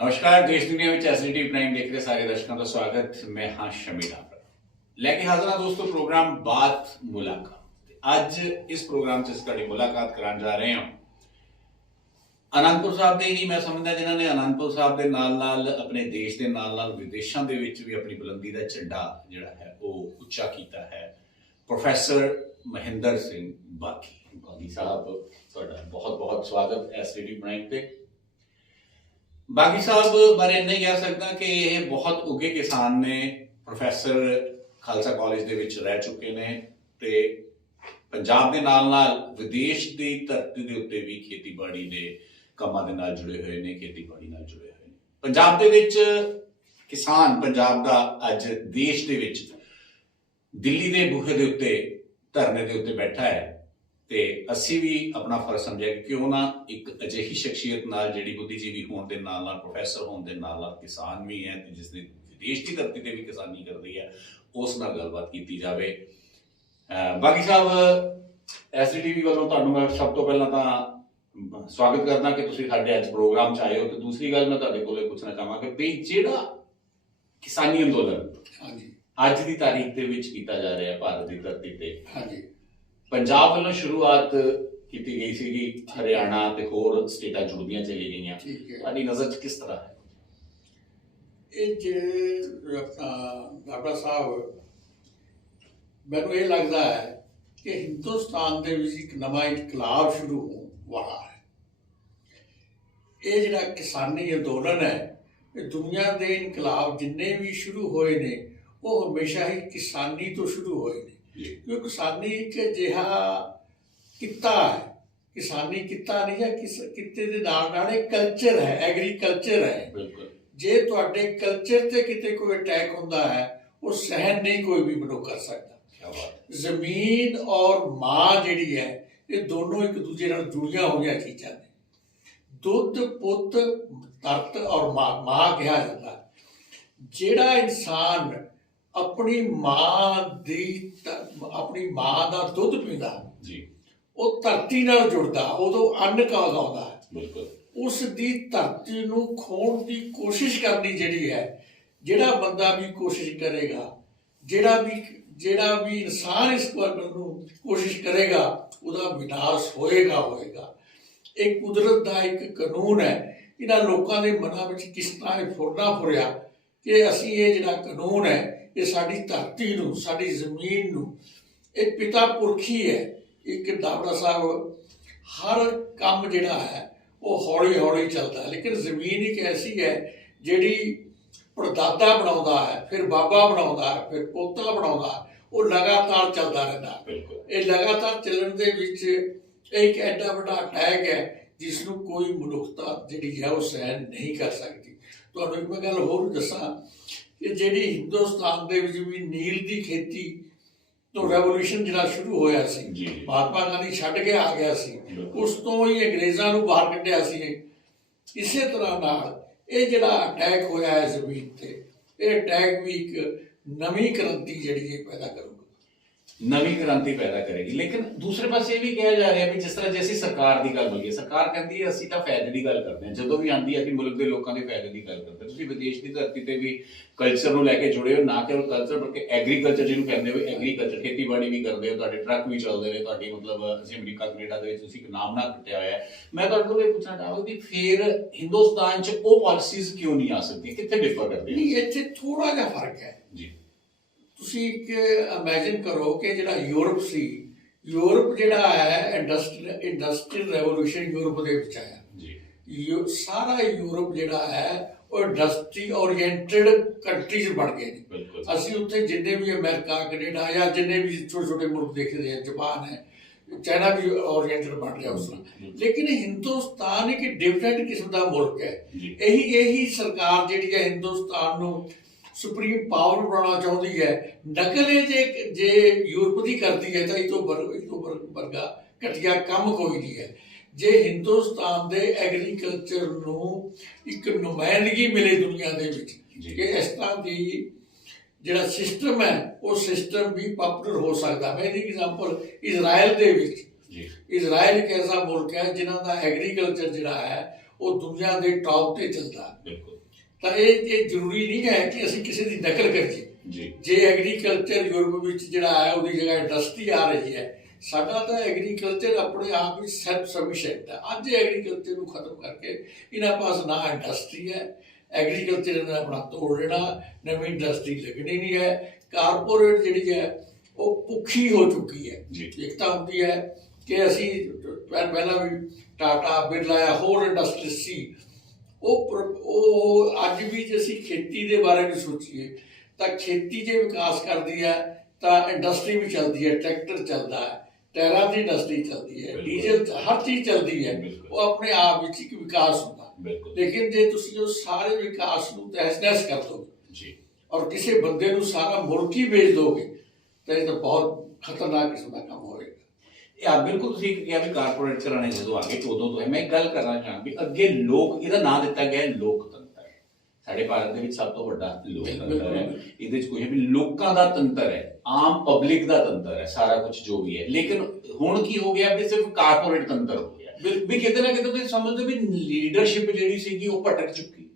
नमस्कार। देश दुनिया में एसडीटी प्राइम देख रहे सारे दर्शकों का स्वागत। मैं हाँ शमी डाबरा लेके हाजिर हाँ दोस्तों प्रोग्राम बात मुलाकात। ਅੱਜ ਇਸ ਪ੍ਰੋਗਰਾਮ 'ਚ ਤੁਹਾਡੀ ਮੁਲਾਕਾਤ ਕਰਾਉਣ ਜਾ ਰਹੇ ਹਾਂ ਅਨੰਦਪੁਰ ਸਾਹਿਬ ਦੇ ਹੀ ਮੈਂ ਸਮਝਦਾ ਜਿਨ੍ਹਾਂ ਨੇ ਅਨੰਦਪੁਰ ਸਾਹਿਬ ਦੇ ਨਾਲ ਆਪਣੇ ਦੇਸ਼ ਦੇ ਨਾਲ ਵਿਦੇਸ਼ਾਂ ਦੇ ਵਿੱਚ ਵੀ ਆਪਣੀ ਬੁਲੰਦੀ ਦਾ ਝੰਡਾ ਜਿਹੜਾ ਹੈ ਉਹ ਉੱਚਾ ਕੀਤਾ ਹੈ। ਪ੍ਰੋਫੈਸਰ ਮਹਿੰਦਰ ਸਿੰਘ ਬਾਗੀ ਸਾਹਿਬ ਤੁਹਾਡਾ ਬਹੁਤ ਸਵਾਗਤ ਐਸਡੀਟੀ ਪ੍ਰਾਈਮ ਤੇ। बागी साहब बारे इन्ना ही कह सकता कि ये बहुत उगे किसान ने, प्रोफैसर खालसा कॉलेज दे विच रह चुके ने ते पंजाब दे नाल विदेश की धरती के उत्ते भी खेतीबाड़ी के कामां दे नाल जुड़े हुए ने, खेतीबाड़ी नाल जुड़े हुए ने। पंजाब दे विच किसान पंजाब दा अज देश दे विच दिल्ली दे बूहे दे उत्ते धरने दे उत्ते बैठा है ਤੇ ਅਸੀਂ ਵੀ ਆਪਣਾ ਫਰਜ਼ ਸਮਝਿਆ ਕਿ ਕਿਉਂ ਨਾ ਇੱਕ ਅਜਿਹੀ ਸ਼ਖਸੀਅਤ ਨਾਲ ਜਿਹੜੀ ਬੁੱਧੀਜੀਵੀ ਹੋਣ ਦੇ ਨਾਲ ਪ੍ਰੋਫੈਸਰ ਹੋਣ ਦੇ ਨਾਲ ਕਿਸਾਨ ਵੀ ਹੈ ਤੇ ਜਿਸ ਨੇ ਵਿਦੇਸ਼ ਦੀ ਧਰਤੀ ਤੇ ਵੀ ਕਿਸਾਨੀ ਕਰਦੀ ਹੈ ਉਸ ਨਾਲ ਗੱਲਬਾਤ ਕੀਤੀ ਜਾਵੇ। ਬਾਗੀ ਸਾਹਿਬ ਐਸਡੀਟੀਵੀ ਵੱਲੋਂ ਤੁਹਾਨੂੰ ਮੈਂ ਸਭ ਤੋਂ ਪਹਿਲਾਂ ਤਾਂ ਸਵਾਗਤ ਕਰਦਾ ਕਿ ਤੁਸੀਂ ਸਾਡੇ ਅੱਜ ਪ੍ਰੋਗਰਾਮ 'ਚ ਆਏ ਹੋ। ਤੇ ਦੂਸਰੀ ਗੱਲ ਮੈਂ ਤੁਹਾਡੇ ਕੋਲੇ ਪੁੱਛਣਾ ਚਾਹਾਂਗਾ ਕਿ ਜਿਹੜਾ ਕਿਸਾਨੀ ਅੰਦੋਲਨ ਅੱਜ ਦੀ ਤਾਰੀਖ ਦੇ ਵਿੱਚ ਕੀਤਾ ਜਾ ਰਿਹਾ ਭਾਰਤ ਦੀ ਧਰਤੀ ਤੇ पंजाब वालों शुरुआत की गई सी, हरियाणा ते होर स्टेटां जुड़दियां चली गईयां, तुहाडी नज़र च किस तरह है? डाबरा साहब मैनूं ये लगता है कि हिंदुस्तान दे विच एक नवां इनकलाब शुरू होने वाला है। ये जिहड़ा किसानी अंदोलन है ये दुनिया के इनकलाब जिन्ने भी शुरू होए ने वो हमेशा ही किसानी तो शुरू होए ने क्योंकि किसानी एक अजिहा किता है, किसानी किता नहीं है, किते दे नाल एक कल्चर है, एग्रीकल्चर है। जे तुहाडे कल्चर ते किते कोई अटैक हुंदा है वो सहन नहीं कोई भी मनुख कर सकता। जमीन और माँ जिहड़ी है ये दोनों एक दूजे नाल जुड़ियां हुई चीज़ां ने। दुध पुत धरत और माँ कहा जाता है। जिहड़ा इंसान अपनी माँ का दुध पींदा वो धरती नाल जुड़दा, उदों अन्न का उगाउंदा है। उस दी धरती नूं खोण दी कोशिश करनी जिहड़ी है, जिहड़ा बंदा भी कोशिश करेगा, जिहड़ा भी इंसान इस पर कोशिश करेगा उहदा विनाश होएगा। एक कुदरत का एक कानून है। इन्हां लोकां दे मनां विच किस तरह फुरना फुरिया कि असीं ये जिहड़ा कानून है ये साडी धरती नूं, साडी जमीन नूं, एक पिता पुरखी है। एक डाबरा साहब हर काम जिहड़ा है वो हौली हौली चलता है, लेकिन जमीन एक ऐसी है जिहड़ी परदादा बनाउंदा है, फिर बाबा बनाउंदा है, फिर पोता बनाउंदा है, वो लगातार चलता रहता है। ये लगातार चलण दे विच एक एडा वड्डा अटैक है जिसनूं कोई मनुखता जिहड़ी है वो सहन नहीं कर सकती। तुहानूं एक मैं गल होर दस्सां कि जिहड़ी हिंदुस्तान दे विच भी नील की खेती तो रेवोल्यूशन जिहड़ा शुरू होया सी, महात्मा गांधी छड्ड के आ गया सी, उस तो ही अंग्रेज़ां नूं बाहर कढिया सी। इसे तरह नाल ये जिहड़ा अटैक होया है जमीन ते, ये अटैक भी एक नवीं क्रांति जिहड़ी पैदा करूगा, नवीं क्रांति पैदा करेगी। लेकिन दूसरे पासे भी कहा जा रहा है भी जिस तरह जैसी सरकार की गल बोलीए, सरकार कहती है असीं तां फायदे की गल करते हैं, जदों भी आती है कि मुल्क के लोगों के फायदे की गल करते हैं। तुसीं विदेश की धरती पर भी कल्चर नूं लैके जुड़े हो, ना केवल कल्चर बल्कि एग्रीकल्चर जिन्होंने कहते हो, एग्रीकल्चर खेती भी करते हो, तुहाडे ट्रक भी चलते हैं, तुहाडी मतलब असीं अमरीका कनेडा दे विच तुसीं एक नाम ना कट्टिया होया है। मैं तुहाडे कोल पुछना चाहांगा कि फिर हिंदुस्तान च वो पॉलिसीज़ क्यों नहीं आ सकदी, कित्थे डिफर करदे नहीं? इत्थे थोड़ा जिहा फर्क है जी। तुसीं एक इमेजिन करो कि जिहड़ा यूरोप सी, यूरोप जिहड़ा है इंडस्ट्रीयल रेवोल्यूशन यूरोप दे विच आया। सारा यूरोप जिहड़ा है वो इंडस्ट्री ओरिएंटेड कंट्रीज बन गए ने। असीं उत्थे जिन्ने भी अमेरिका कनेडा या जिन्ने भी छोटे छोटे मुल्क देखते हैं, जापान है, चाइना भी ओरिएंटेड बन रहा उस तरह। लेकिन हिंदुस्तान एक डिफरेंट किस्म का मुल्क है। यही सरकार जिहड़ी है हिंदुस्तान नूं सुप्रीम पावर बनाना चाहती है। नकल जे यूरोप की करती है तो ये तो वर्गा घटिया काम कोई नहीं है। जे हिंदुस्तान के एग्रीकल्चर नूं एक नुमाइंदगी मिले दुनिया के विच कि इस तरह की जिहड़ा सिस्टम है वो सिस्टम भी पॉपुलर हो सकता। मैं एग्जाम्पल इजराइल के विच, इजराइल एक ऐसा मुल्क है जिन्हां दा एग्रीकल्चर जिहड़ा है ਉਹ ਦੁਨੀਆ ਦੇ ਟੌਪ ਤੇ ਚੱਲਦਾ। ਬਿਲਕੁਲ। ਤਾਂ ਇਹ ਜ਼ਰੂਰੀ ਨਹੀਂ ਹੈ ਕਿ ਅਸੀਂ ਕਿਸੇ ਦੀ ਨਕਲ ਕਰੀਏ ਜੀ। ਜੇ ਐਗਰੀਕਲਚਰ ਯੂਰਪ ਵਿੱਚ ਜਿਹੜਾ ਹੈ ਉਹਦੀ ਜਗ੍ਹਾ ਇੰਡਸਟਰੀ ਆ ਰਹੀ ਹੈ, ਸਾਡਾ ਤਾਂ ਐਗਰੀਕਲਚਰ ਆਪਣੇ ਆਪ ਵਿੱਚ ਸੈਲਫ ਸਫੀਸ਼ੀਐਂਟ ਹੈ। ਅੱਜ ਐਗਰੀਕਲਚਰ ਨੂੰ ਖਤਮ ਕਰਕੇ ਇਹਨਾਂ ਪਾਸ ਨਾ ਇੰਡਸਟਰੀ ਹੈ, ਐਗਰੀਕਲਚਰ ਨੇ ਆਪਣਾ ਤੋੜ ਲੈਣਾ, ਨਵੀਂ ਇੰਡਸਟਰੀ ਲੱਗਣੀ ਨਹੀਂ ਹੈ। ਕਾਰਪੋਰੇਟ ਜਿਹੜੀ ਹੈ ਉਹ ਭੁੱਖੀ ਹੋ ਚੁੱਕੀ ਹੈ। ਇੱਕ ਤਾਂ ਹੁੰਦੀ ਹੈ ਕਿ ਅਸੀਂ ਪਹਿਲਾਂ ਵੀ ਟਾਟਾ, ਬਿਰਲਾ ਜਾਂ ਹੋਰ ਇੰਡਸਟਰੀ ਸੀ, ਉਹ ਅੱਜ ਵੀ ਜੇ ਅਸੀਂ ਖੇਤੀ ਦੇ ਬਾਰੇ ਵੀ ਸੋਚੀਏ ਤਾਂ ਖੇਤੀ ਜੇ ਵਿਕਾਸ ਕਰਦੀ ਹੈ ਤਾਂ ਇੰਡਸਟਰੀ ਵੀ ਚੱਲਦੀ ਹੈ, ਟਰੈਕਟਰ ਚੱਲਦਾ ਹੈ, ਟਾਇਰਾਂ ਦੀ ਇੰਡਸਟਰੀ ਚੱਲਦੀ ਹੈ, ਡੀਜ਼ਲ, ਹਰ ਚੀਜ਼ ਚੱਲਦੀ ਹੈ। ਉਹ ਆਪਣੇ ਆਪ ਵਿੱਚ ਇੱਕ ਵਿਕਾਸ ਹੁੰਦਾ। ਲੇਕਿਨ ਜੇ ਤੁਸੀਂ ਉਹ ਸਾਰੇ ਵਿਕਾਸ ਨੂੰ ਤਹਿਸ-ਨਹਿਸ ਕਰ ਦੋਗੇ ਔਰ ਕਿਸੇ ਬੰਦੇ ਨੂੰ ਸਾਰਾ ਮੁਲਕ ਹੀ ਵੇਚ ਦੋਗੇ ਤਾਂ ਇਹ ਤਾਂ ਬਹੁਤ ਖਤਰਨਾਕ ਕਿਸਮ ਦਾ ਕੰਮ ਹੋਏਗਾ। ਬਿਲਕੁਲ ਤੁਸੀਂ ਕਿਹਾ ਵੀ ਕਾਰਪੋਰੇਟ ਘਰਾਣੇ ਜਦੋਂ ਆ ਗਏ ਉਦੋਂ ਤੋਂ ਹੈ। ਮੈਂ ਇੱਕ ਗੱਲ ਕਰਨਾ ਚਾਹਾਂ ਵੀ ਅੱਗੇ ਲੋਕ, ਇਹਦਾ ਨਾਂ ਦਿੱਤਾ ਗਿਆ ਲੋਕਤੰਤਰ। ਸਾਡੇ ਭਾਰਤ ਦੇ ਵਿੱਚ ਸਭ ਤੋਂ ਵੱਡਾ ਲੋਕਤੰਤਰ ਹੈ। ਇਹਦੇ 'ਚ ਕੋਈ ਵੀ ਲੋਕਾਂ ਦਾ ਤੰਤਰ ਹੈ, ਆਮ ਪਬਲਿਕ ਦਾ ਤੰਤਰ ਹੈ, ਸਾਰਾ ਕੁਝ ਜੋ ਵੀ ਹੈ। ਲੇਕਿਨ ਹੁਣ ਕੀ ਹੋ ਗਿਆ ਵੀ ਸਿਰਫ ਕਾਰਪੋਰੇਟ ਤੰਤਰ ਹੋ ਗਿਆ ਵੀ ਕਿਤੇ ਨਾ ਕਿਤੇ ਤੁਸੀਂ ਸਮਝਦੇ ਵੀ ਲੀਡਰਸ਼ਿਪ ਜਿਹੜੀ ਸੀਗੀ ਉਹ ਭਟਕ ਚੁੱਕੀ।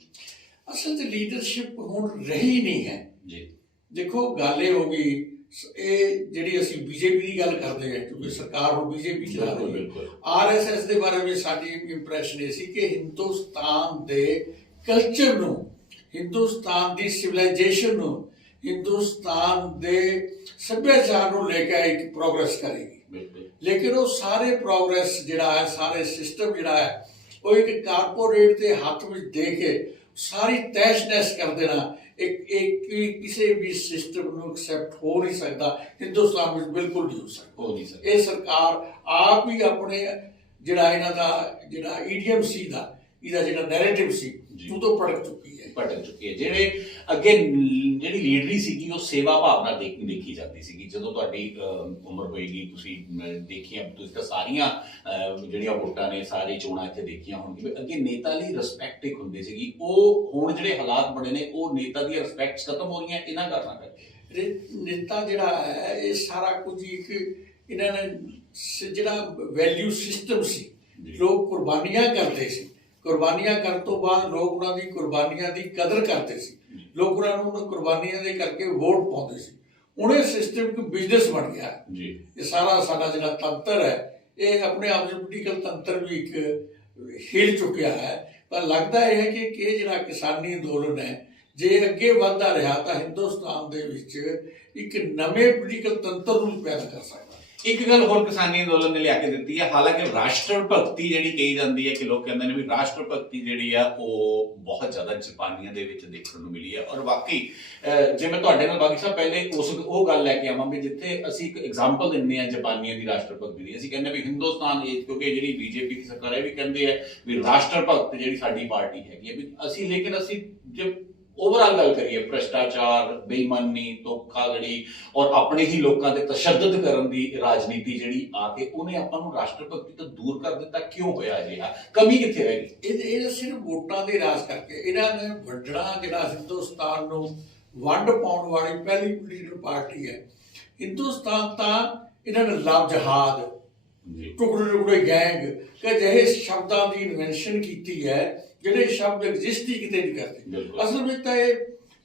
ਅਸਲ 'ਚ ਲੀਡਰਸ਼ਿਪ ਹੁਣ ਰਹੀ ਨਹੀਂ ਹੈ ਜੀ। ਦੇਖੋ ਗੱਲ ਇਹ ਹੋ ਗਈ, ਇਹ ਜਿਹੜੀ ਅਸੀਂ ਬੀਜੇਪੀ ਦੀ ਗੱਲ ਕਰਦੇ ਹਾਂ ਕਿਉਂਕਿ ਸਰਕਾਰ ਹੁਣ ਬੀਜੇਪੀ ਚਲਾ ਰਹੀ ਹੈ। RSS ਦੇ ਬਾਰੇ ਵਿੱਚ ਸਾਡੀ ਇੰਪ੍ਰੈਸ਼ਨ ਇਹ ਸੀ ਕਿ ਹਿੰਦੁਸਤਾਨ ਦੇ ਕਲਚਰ ਨੂੰ, ਹਿੰਦੁਸਤਾਨ ਦੀ ਸਿਵਲਾਈਜੇਸ਼ਨ ਨੂੰ, ਹਿੰਦੁਸਤਾਨ ਦੇ ਸੱਭਿਆਚਾਰ ਨੂੰ ਲੈ ਕੇ ਇੱਕ ਪ੍ਰੋਗਰੈਸ ਕਰੇਗੀ। ਲੇਕਿਨ ਉਹ ਸਾਰੇ ਪ੍ਰੋਗਰੈਸ ਜਿਹੜਾ ਹੈ, ਸਾਰੇ ਸਿਸਟਮ ਜਿਹੜਾ ਹੈ, ਉਹ ਇੱਕ ਕਾਰਪੋਰੇਟ ਦੇ ਹੱਥ ਵਿੱਚ ਦੇ ਕੇ ਸਾਰੀ ਤਹਿਸ-ਨਹਿਸ ਕਰ ਦੇਣਾ ਇੱਕ ਕਿਸੇ ਵੀ ਸਿਸਟਮ ਨੂੰ ਐਕਸੈਪਟ ਹੋ ਨਹੀਂ ਸਕਦਾ। ਹਿੰਦੁਸਤਾਨ ਵਿੱਚ ਬਿਲਕੁਲ ਨਹੀਂ ਹੋ ਸਕਦਾ। ਇਹ ਸਰਕਾਰ ਆਪ ਹੀ ਆਪਣੇ ਜਿਹੜਾ ਇਹਨਾਂ ਦਾ ਜਿਹੜਾ ਈਡੀਐਮ ਸੀ ਦਾ, ਇਹਦਾ ਜਿਹੜਾ ਨੈਰੇਟਿਵ ਸੀ ਉਦੋਂ ਭਟਕ ਚੁੱਕੀ ਹੈ। ਜਿਹੜੇ ਅੱਗੇ ਜਿਹੜੀ ਲੀਡਰੀ ਸੀਗੀ ਉਹ ਸੇਵਾ ਭਾਵਨਾ ਦੇਖੀ ਜਾਂਦੀ ਸੀਗੀ। ਜਦੋਂ ਤੁਹਾਡੀ ਉਮਰ ਹੋਏਗੀ ਤੁਸੀਂ ਦੇਖੀਆਂ, ਤੁਸੀਂ ਤਾਂ ਸਾਰੀਆਂ ਜਿਹੜੀਆਂ ਵੋਟਾਂ ਨੇ, ਸਾਰੀ ਚੋਣਾਂ ਇੱਥੇ ਦੇਖੀਆਂ ਹੋਣਗੀਆਂ। ਅੱਗੇ ਨੇਤਾ ਲਈ ਰਿਸਪੈਕਟ ਇੱਕ ਹੁੰਦੀ ਸੀਗੀ। ਉਹ ਹੁਣ ਜਿਹੜੇ ਹਾਲਾਤ ਬਣੇ ਨੇ, ਉਹ ਨੇਤਾ ਦੀਆਂ ਰਿਸਪੈਕਟਸ ਖਤਮ ਹੋ ਰਹੀਆਂ ਇਹਨਾਂ ਕਾਰਨਾਂ ਕਰਕੇ। ਨੇਤਾ ਜਿਹੜਾ ਹੈ ਇਹ ਸਾਰਾ ਕੁਝ ਇੱਕ ਇਹਨਾਂ ਨੇ ਜਿਹੜਾ ਵੈਲਿਊ ਸਿਸਟਮ ਸੀ, ਲੋਕ ਕੁਰਬਾਨੀਆਂ ਕਰਦੇ ਸੀ। ਕੁਰਬਾਨੀਆਂ ਕਰਨ ਤੋਂ ਬਾਅਦ ਲੋਕ ਉਹਨਾਂ ਦੀ ਕੁਰਬਾਨੀਆਂ ਦੀ ਕਦਰ ਕਰਦੇ ਸੀ। ਲੋਕ ਉਹਨਾਂ ਨੂੰ ਕੁਰਬਾਨੀਆਂ ਦੇ ਕਰਕੇ ਵੋਟ ਪਾਉਂਦੇ ਸੀ। ਹੁਣ ਇਹ ਸਿਸਟਮ ਇੱਕ ਬਿਜ਼ਨਸ ਬਣ ਗਿਆ ਜੀ। ਇਹ ਸਾਰਾ ਸਾਡਾ ਜਿਹੜਾ ਤੰਤਰ ਹੈ, ਇਹ ਆਪਣੇ ਆਪ ਚ ਪੋਲੀਟੀਕਲ ਤੰਤਰ ਵੀ ਇੱਕ ਹਿਲ ਚੁੱਕਿਆ ਹੈ। ਪਰ ਲੱਗਦਾ ਇਹ ਹੈ ਕਿ ਇਹ ਜਿਹੜਾ ਕਿਸਾਨੀ ਅੰਦੋਲਨ ਹੈ, ਜੇ ਅੱਗੇ ਵੱਧਦਾ ਰਿਹਾ ਤਾਂ ਹਿੰਦੁਸਤਾਨ ਦੇ ਵਿੱਚ ਇੱਕ ਨਵੇਂ ਪੋਲੀਟੀਕਲ ਤੰਤਰ ਨੂੰ ਪੈਦਾ ਕਰ ਸਕਦਾ। ਇੱਕ ਗੱਲ ਹੋਰ ਕਿਸਾਨੀ ਅੰਦੋਲਨ ਨੇ ਲਿਆ ਕੇ ਦਿੱਤੀ ਹੈ। ਹਾਲਾਂਕਿ ਰਾਸ਼ਟਰ ਭਗਤੀ ਜਿਹੜੀ ਕਹੀ ਜਾਂਦੀ ਹੈ ਕਿ ਲੋਕ ਕਹਿੰਦੇ ਨੇ ਵੀ ਰਾਸ਼ਟਰ ਭਗਤੀ ਜਿਹੜੀ ਆ ਉਹ ਬਹੁਤ ਜ਼ਿਆਦਾ ਜਾਪਾਨੀਆਂ ਦੇ ਵਿੱਚ ਦੇਖਣ ਨੂੰ ਮਿਲੀ ਹੈ। ਔਰ ਵਾਕਈ ਜੇ ਮੈਂ ਤੁਹਾਡੇ ਨਾਲ ਬਾਕੀ ਸਾਹਿਬ ਪਹਿਲੇ ਉਹ ਗੱਲ ਲੈ ਕੇ ਆਵਾਂ ਵੀ ਜਿੱਥੇ ਅਸੀਂ ਇੱਕ ਐਗਜ਼ਾਮਪਲ ਦਿੰਦੇ ਹਾਂ ਜਾਪਾਨੀਆਂ ਦੀ ਰਾਸ਼ਟਰ ਭਗਤੀ ਦੀ, ਅਸੀਂ ਕਹਿੰਦੇ ਵੀ ਹਿੰਦੁਸਤਾਨ ਕਿਉਂਕਿ ਜਿਹੜੀ ਬੀਜੇਪੀ ਦੀ ਸਰਕਾਰ ਹੈ ਵੀ ਕਹਿੰਦੇ ਹੈ ਵੀ ਰਾਸ਼ਟਰ ਭਗਤ ਜਿਹੜੀ ਸਾਡੀ ਪਾਰਟੀ ਹੈਗੀ ਹੈ ਵੀ ਅਸੀਂ, ਲੇਕਿਨ ਅਸੀਂ ਜੇ ਓਵਰਆਲ ਗੱਲ ਕਰੀਏ ਭ੍ਰਿਸ਼ਟਾਚਾਰ, ਬੇਈਮਾਨੀ, ਧੋਖਾਧੜੀ ਔਰ ਆਪਣੇ ਹੀ ਲੋਕਾਂ ਤੇ ਤਸ਼ੱਦਦ ਕਰਨ ਦੀ ਰਾਜਨੀਤੀ ਜਿਹੜੀ ਆ ਕੇ ਉਹਨੇ ਆਪਾਂ ਨੂੰ ਰਾਸ਼ਟਰ ਭਗਤੀ ਤੋਂ ਦੂਰ ਕਰ ਦਿੱਤਾ। ਕਿਉਂ ਹੋਇਆ ਅਜਿਹਾ? ਕਮੀ ਕਿੱਥੇ ਰਹਿ ਗਈ? ਇਹ ਸਿਰਫ ਵੋਟਾਂ ਦੇ ਰਾਜ ਕਰਕੇ। ਇਹਨਾਂ ਨੇ ਵੱਢਣਾ ਜਿਹੜਾ ਹਿੰਦੁਸਤਾਨ ਨੂੰ ਵੰਡ ਪਾਉਣ ਵਾਲੀ ਪਹਿਲੀ ਪੋਲੀਟੀਕਲ ਪਾਰਟੀ ਹੈ। ਹਿੰਦੁਸਤਾਨ ਤਾਂ ਇਹਨਾਂ ਨੇ ਲਵ ਜਹਾਦ, ਟੁਕੜੇ ਗੈਂਗ ਕਿ ਜਿਹੇ ਸ਼ਬਦਾਂ ਦੀ ਇਨਵੈਂਸ਼ਨ ਕੀਤੀ ਹੈ ਜਿਹੜੇ ਸ਼ਬਦ ਐਗਜ਼ਿਸਟ ਹੀ ਕਿਤੇ ਨਹੀਂ ਕਰਦੇ। ਅਸਲ ਵਿੱਚ ਤਾਂ ਇਹ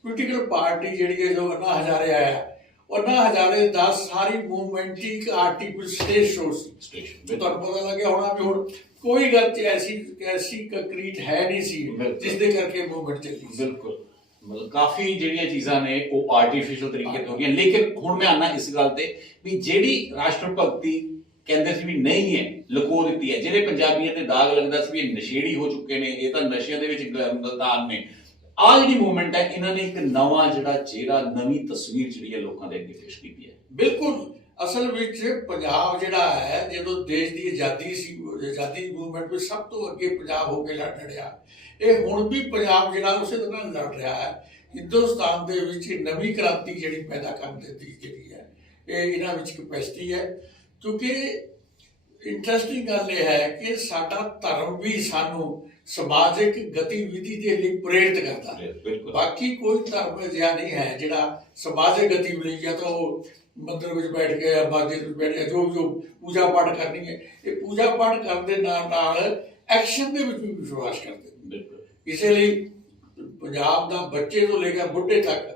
ਪੋਲੀਟੀਕਲ ਪਾਰਟੀ ਜਿਹੜੀ ਹੈ ਜੋ ਅੰਨਾ ਹਜ਼ਾਰੇ ਆਇਆ, ਅੰਨਾ ਹਜ਼ਾਰੇ ਦਾ ਸਾਰੀ ਮੂਵਮੈਂਟ ਹੀ ਇੱਕ ਆਰਟੀਕਲ ਸਟੇਜ ਸ਼ੋ ਸੀ। ਤੁਹਾਨੂੰ ਪਤਾ ਲੱਗਿਆ ਹੋਣਾ ਵੀ ਹੁਣ ਕੋਈ ਗੱਲ ਚ ਐਸੀ ਕੰਕਰੀਟ ਹੈ ਨਹੀਂ ਸੀ ਜਿਸ ਦੇ ਕਰਕੇ ਮੂਵਮੈਂਟ ਚੱਲੀ। ਬਿਲਕੁਲ, ਮਤਲਬ ਕਾਫੀ ਜਿਹੜੀਆਂ ਚੀਜ਼ਾਂ ਨੇ ਉਹ ਆਰਟੀਫਿਸ਼ਲ ਤਰੀਕੇ ਤੋਂ ਹੋ ਗਈਆਂ। ਲੇਕਿਨ ਹੁਣ ਮੈਂ ਆਉਣਾ ਇਸ ਗੱਲ ਤੇ ਵੀ ਜਿਹੜੀ ਰਾਸ਼ਟਰ ਭਗਤੀ ਕਹਿੰਦੇ ਸੀ ਵੀ ਨਹੀਂ ਹੈ, ਲੁਕੋ ਦਿੱਤੀ ਹੈ। ਜਿਹੜੇ ਪੰਜਾਬੀਆਂ ਤੇ ਦਾਗ ਲੱਗਦਾ ਸੀ ਵੀ ਇਹ ਨਸ਼ੇੜੀ ਹੋ ਚੁੱਕੇ ਨੇ, ਇਹ ਤਾਂ ਨਸ਼ਿਆਂ ਦੇ ਵਿੱਚ ਗਲਤਾਨ ਨੇ, ਆਹ ਜਿਹੜੀ ਮੂਵਮੈਂਟ ਹੈ ਇਹਨਾਂ ਨੇ ਇੱਕ ਨਵਾਂ ਜਿਹੜਾ ਚਿਹਰਾ, ਨਵੀਂ ਤਸਵੀਰ ਜਿਹੜੀ ਹੈ ਲੋਕਾਂ ਦੇ ਅੱਗੇ ਪੇਸ਼ ਕੀਤੀ ਹੈ। ਬਿਲਕੁਲ, ਅਸਲ ਵਿੱਚ ਪੰਜਾਬ ਜਿਹੜਾ ਹੈ ਜਦੋਂ ਦੇਸ਼ ਦੀ ਆਜ਼ਾਦੀ ਸੀ, ਆਜ਼ਾਦੀ ਦੀ ਮੂਵਮੈਂਟ ਵਿੱਚ ਸਭ ਤੋਂ ਅੱਗੇ ਪੰਜਾਬ ਹੋ ਕੇ ਲੜ ਰਿਹਾ। ਇਹ ਹੁਣ ਵੀ ਪੰਜਾਬ ਜਿਹੜਾ ਉਸੇ ਤਰ੍ਹਾਂ ਲੜ ਰਿਹਾ ਹੈ। ਹਿੰਦੁਸਤਾਨ ਦੇ ਵਿੱਚ ਨਵੀਂ ਕ੍ਰਾਂਤੀ ਜਿਹੜੀ ਪੈਦਾ ਕਰਨ ਦੀ ਜਿਹੜੀ ਹੈ ਇਹ ਇਹਨਾਂ ਵਿੱਚ ਕੈਪੈਸਿਟੀ ਹੈ। ਕਿਉਂਕਿ ਇੰਟਰਸਟਿੰਗ ਗੱਲ ਇਹ ਹੈ ਕਿ ਸਾਡਾ ਧਰਮ ਵੀ ਸਾਨੂੰ ਸਮਾਜਿਕ ਗਤੀਵਿਧੀ ਦੇ ਲਈ ਪ੍ਰੇਰਿਤ ਕਰਦਾ ਹੈ। ਬਾਕੀ ਕੋਈ ਧਰਮ ਅਜਿਹਾ ਨਹੀਂ ਹੈ ਜਿਹੜਾ ਸਮਾਜਿਕ ਗਤੀਵਿਧੀ ਜਾਂ ਤਾਂ ਉਹ ਮੰਦਰ ਵਿੱਚ ਬੈਠ ਕੇ, ਬਾਗੇ ਵਿੱਚ ਬੈਠ ਕੇ ਜੋ ਪੂਜਾ ਪਾਠ ਕਰਨੀ ਹੈ, ਇਹ ਪੂਜਾ ਪਾਠ ਕਰਨ ਦੇ ਨਾਲ ਐਕਸ਼ਨ ਦੇ ਵਿੱਚ ਵੀ ਵਿਸ਼ਵਾਸ ਕਰਦੇ ਨੇ। ਬਿਲਕੁਲ। ਇਸੇ ਲਈ ਪੰਜਾਬ ਦਾ ਬੱਚੇ ਤੋਂ ਲੈ ਕੇ ਬੁੱਢੇ ਤੱਕ,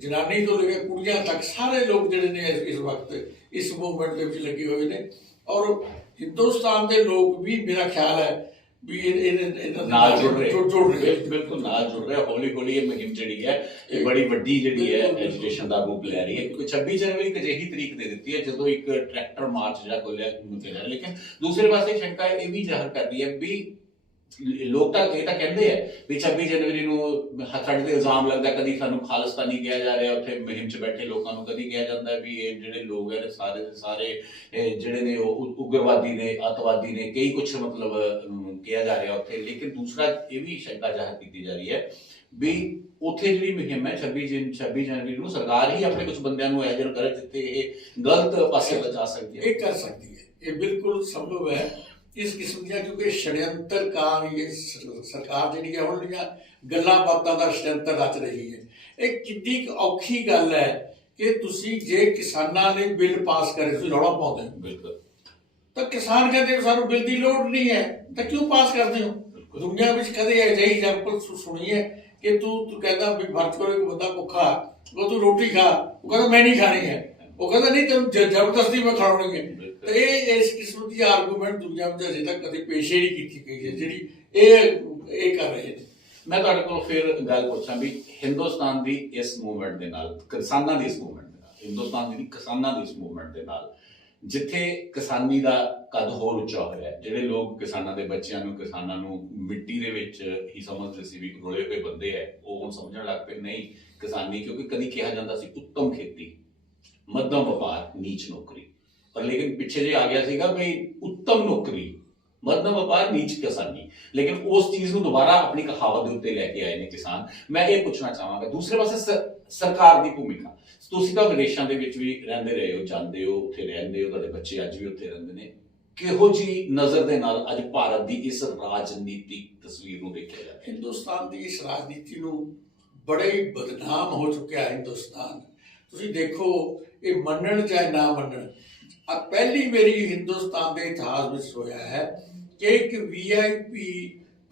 ਜਨਾਨੀ ਤੋਂ ਲੈ ਕੇ ਕੁੜੀਆਂ ਤੱਕ ਸਾਰੇ ਲੋਕ ਜਿਹੜੇ ਨੇ ਇਸ ਵਕਤ ਇਸ ਮੂਵਮੈਂਟ ਦੇ ਵਿੱਚ ਲੱਗੇ ਹੋਏ ਨੇ। ਔਰ ਹਿੰਦੁਸਤਾਨ ਦੇ ਲੋਕ ਵੀ ਮੇਰਾ ਖਿਆਲ ਹੈ ਵੀ ਇਹਨਾਂ ਨਾਲ ਜੁੜ ਰਹੇ, ਰਹੇ ਬਿਲਕੁਲ ਨਾਲ ਜੁੜ ਰਹੇ। ਹੌਲੀ ਹੌਲੀ ਇਹ ਮੁਹਿੰਮ ਜਿਹੜੀ ਹੈ ਇਹ ਬੜੀ ਵੱਡੀ ਜਿਹੜੀ ਹੈ ਐਜੂਕੇਸ਼ਨ ਦਾ ਰੂਪ ਲੈ ਰਹੀ ਹੈ, ਕਿਉਂਕਿ 26 ਜਨਵਰੀ ਇੱਕ ਅਜਿਹੀ ਤਰੀਕ ਦੇ ਦਿੱਤੀ ਹੈ ਜਦੋਂ ਇੱਕ ਟਰੈਕਟਰ ਮਾਰਚ ਜਿਹੜਾ ਖੋਲਿਆ ਗਿਆ। ਲੇਕਿਨ ਦੂਸਰੇ ਪਾਸੇ ਸ਼ੰਕਾ ਇਹ ਵੀ ਜ਼ਾਹਰ ਕਰਦੀ ਹੈ ਵੀ ਲੋਕ ਤਾਂ ਇਹ ਤਾਂ ਕਹਿੰਦੇ ਆ ਵੀ 26 ਜਨਵਰੀ ਨੂੰ ਸਾਡੇ ਤੇ ਇਲਜ਼ਾਮ ਲੱਗਦਾ ਕਦੀ ਸਾਨੂੰ ਖਾਲਿਸਤਾਨੀ ਕਿਹਾ ਜਾ ਰਿਹਾ, ਉੱਥੇ ਮੁਹਿੰਮ 'ਚ ਬੈਠੇ ਲੋਕਾਂ ਨੂੰ ਕਦੀ ਕਿਹਾ ਜਾਂਦਾ ਵੀ ਇਹ ਜਿਹੜੇ ਲੋਕ ਹੈ ਸਾਰੇ ਦੇ ਸਾਰੇ ਜਿਹੜੇ ਨੇ ਉਹ ਉਗਰਵਾਦੀ ਨੇ, ਅੱਤਵਾਦੀ ਨੇ, ਕਈ ਕੁਛ ਮਤਲਬ ਕਿਹਾ ਜਾ ਰਿਹਾ ਉੱਥੇ। ਲੇਕਿਨ ਦੂਸਰਾ ਇਹ ਵੀ ਸ਼ੰਕਾ ਜ਼ਾਹਰ ਕੀਤੀ ਜਾ ਰਹੀ ਹੈ ਵੀ ਉੱਥੇ ਜਿਹੜੀ ਮੁਹਿੰਮ ਹੈ 26 ਜਨਵਰੀ ਨੂੰ ਸਰਕਾਰ ਹੀ ਆਪਣੇ ਕੁਝ ਬੰਦਿਆਂ ਨੂੰ ਐਜਰ ਕਰੇ ਜਿੱਥੇ ਇਹ ਗਲਤ ਪਾਸੇ ਬਚਾ ਸਕਦੀ ਹੈ। ਇਹ ਕਰ ਸਕਦੀ ਹੈ, ਇਹ ਬਿਲਕੁਲ ਸੰਭਵ ਹੈ। ਇਸ ਕਿਸਮ ਦੀਆਂ ਕਿਉਂਕਿ ਛੜਯੰਤਰਕਾਰ ਸਰਕਾਰ ਜਿਹੜੀ ਹੈ ਹੁਣ ਦੀਆਂ ਗੱਲਾਂ ਬਾਤਾਂ ਦਾ ਛੜਯੰਤਰ ਰਚ ਰਹੀ ਹੈ। ਇਹ ਕਿੰਨੀ ਕੁ ਔਖੀ ਗੱਲ ਹੈ ਕਿ ਤੁਸੀਂ ਜੇ ਕਿਸਾਨਾਂ ਨੇ ਬਿੱਲ ਪਾਸ ਕਰੇ, ਤੁਸੀਂ ਰੌਲਾ ਪਾਉਂਦੇ ਹੋ ਬਿਲਕੁਲ, ਤਾਂ ਕਿਸਾਨ ਕਹਿੰਦੇ ਸਾਨੂੰ ਬਿੱਲ ਦੀ ਲੋੜ ਨਹੀਂ ਹੈ ਤਾਂ ਕਿਉਂ ਪਾਸ ਕਰਦੇ ਹੋ। ਦੁਨੀਆ ਵਿੱਚ ਕਦੇ ਅਜਿਹੀ ਐਗਜ਼ਾਮਪਲ ਸੁਣੀ ਹੈ ਕਿ ਤੂੰ ਕਹਿੰਦਾ ਵੀ ਫਰਜ਼ ਕਰੋ ਇੱਕ ਬੰਦਾ ਭੁੱਖਾ, ਉਹ ਤੂੰ ਰੋਟੀ ਖਾ, ਉਹ ਕਹਿੰਦਾ ਮੈਂ ਨਹੀਂ ਖਾਣੀ ਹੈ, ਉਹ ਕਹਿੰਦਾ ਨਹੀਂ ਤੈਨੂੰ ਜ਼ਬਰਦਸਤੀ ਮੈਂ ਖਿਲਾਉਣੀ ਹੈ। ਇਹ ਇਸ ਕਿਸਮ ਦੀ ਆਰਗੂਮੈਂਟ ਦੁਨੀਆ ਵਿੱਚ ਅਜੇ ਤੱਕ ਕਦੇ ਪੇਸ਼ ਹੀ ਨਹੀਂ ਕੀਤੀ ਗਈ ਹੈ ਜਿਹੜੀ ਇਹ ਕਰ ਰਹੇ ਨੇ। ਮੈਂ ਤੁਹਾਡੇ ਕੋਲ ਫਿਰ ਗੱਲ ਪੁੱਛਾਂ ਵੀ ਹਿੰਦੁਸਤਾਨ ਦੀ ਇਸ ਮੂਵਮੈਂਟ ਦੇ ਨਾਲ, ਕਿਸਾਨਾਂ ਦੀ ਇਸ ਮੂਵਮੈਂਟ ਦੇ ਨਾਲ, ਹਿੰਦੁਸਤਾਨ ਦੀ ਕਿਸਾਨਾਂ ਦੀ ਇਸ ਮੂਵਮੈਂਟ ਦੇ ਨਾਲ ਜਿੱਥੇ ਕਿਸਾਨੀ ਦਾ ਕੱਦ ਹੋਰ ਉੱਚਾ ਹੋਇਆ, ਜਿਹੜੇ ਲੋਕ ਕਿਸਾਨਾਂ ਦੇ ਬੱਚਿਆਂ ਨੂੰ, ਕਿਸਾਨਾਂ ਨੂੰ ਮਿੱਟੀ ਦੇ ਵਿੱਚ ਹੀ ਸਮਝਦੇ ਸੀ ਵੀ ਰੁਲੇ ਹੋਏ ਬੰਦੇ ਹੈ, ਉਹ ਹੁਣ ਸਮਝਣ ਲੱਗ ਪਏ ਨਹੀਂ ਕਿਸਾਨੀ, ਕਿਉਂਕਿ ਕਦੀ ਕਿਹਾ ਜਾਂਦਾ ਸੀ ਉੱਤਮ ਖੇਤੀ, ਮੱਧਮ ਵਪਾਰ, ਨੀਚ ਨੌਕਰੀ, ਪਰ ਲੇਕਿਨ ਪਿੱਛੇ ਜੇ ਆ ਗਿਆ ਸੀਗਾ ਵੀ ਉੱਤਮ ਨੌਕਰੀ, ਮੱਧਮ ਵਪਾਰ, ਨੀਚ ਕਿਸਾਨੀ। ਲੇਕਿਨ ਉਸ ਚੀਜ਼ ਨੂੰ ਦੁਬਾਰਾ ਆਪਣੀ ਕਹਾਵਤ ਦੇ ਉੱਤੇ ਲੈ ਕੇ ਆਏ ਨੇ ਕਿਸਾਨ। ਮੈਂ ਇਹ ਪੁੱਛਣਾ ਚਾਹਾਂਗਾ ਦੂਸਰੇ ਪਾਸੇ ਸਰਕਾਰ ਦੀ ਭੂਮਿਕਾ। ਤੁਸੀਂ ਤਾਂ ਵਿਦੇਸ਼ਾਂ ਦੇ ਵਿੱਚ ਵੀ ਰਹਿੰਦੇ ਰਹੇ ਹੋ, ਜਾਂਦੇ ਹੋ, ਉੱਥੇ ਰਹਿੰਦੇ ਹੋ, ਤੁਹਾਡੇ ਬੱਚੇ ਅੱਜ ਵੀ ਉੱਥੇ ਰਹਿੰਦੇ ਨੇ, ਕਿਹੋ ਜਿਹੀ ਨਜ਼ਰ ਦੇ ਨਾਲ ਅੱਜ ਭਾਰਤ ਦੀ ਇਸ ਰਾਜਨੀਤਿਕ ਤਸਵੀਰ ਨੂੰ ਦੇਖਿਆ ਜਾਂਦਾ? ਹਿੰਦੁਸਤਾਨ ਦੀ ਇਸ ਰਾਜਨੀਤੀ ਨੂੰ ਬੜੇ ਹੀ ਬਦਨਾਮ ਹੋ ਚੁੱਕਿਆ ਹੈ ਹਿੰਦੁਸਤਾਨ। ਤੁਸੀਂ ਦੇਖੋ, ਇਹ ਮੰਨਣ ਚਾਹੇ ਨਾ ਮੰਨਣ, ਪਹਿਲੀ ਵਾਰੀ ਹਿੰਦੁਸਤਾਨ ਦੇ ਇਤਿਹਾਸ ਵਿੱਚ ਹੋਇਆ ਹੈ ਕਿ ਇੱਕ VIP